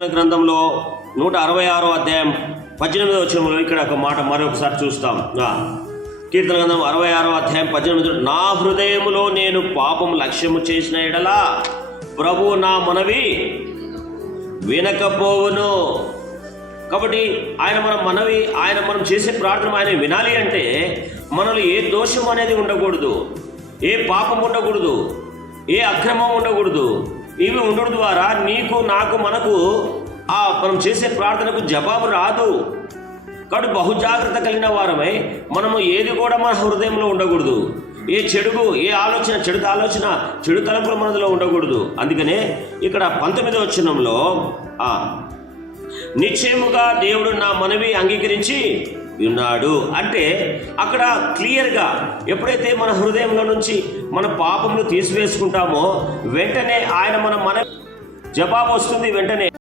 గ్రంథంలో 166వ అధ్యాయం 18వ వచనంలో ఇక్కడ ఒక మాట మరొకసారి చూస్తాం. కీర్తన గ్రంథం 66వ అధ్యాయం 18, నా హృదయములో నేను పాపం లక్ష్యము చేసిన ఎడలా ప్రభువు నా మనవి వినకపోవును. కాబట్టి ఆయన మనం చేసే ప్రార్థన ఆయన వినాలి అంటే మనలో ఏ దోషం అనేది ఉండకూడదు, ఏ పాపం ఉండకూడదు, ఏ అక్రమం ఉండకూడదు. ఇవి ఉండడం ద్వారా నీకు నాకు మనకు మనం చేసే ప్రార్థనకు జవాబు రాదు. కాబట్టి బహుజాగ్రత్త కలిగిన వారమై మనము ఏది కూడా మన హృదయంలో ఉండకూడదు. ఏ ఆలోచన చెడు తలంపులు మనలో ఉండకూడదు. అందుకనే ఇక్కడ 19వ వచనంలో నిశ్చయముగా దేవుడు నా మనవి అంగీకరించి ఉన్నాడు అంటే అక్కడ క్లియర్గా ఎప్పుడైతే మన హృదయంలో నుంచి మన పాపములు తీసివేసుకుంటామో వెంటనే ఆయన మన జవాబు వస్తుంది. వెంటనే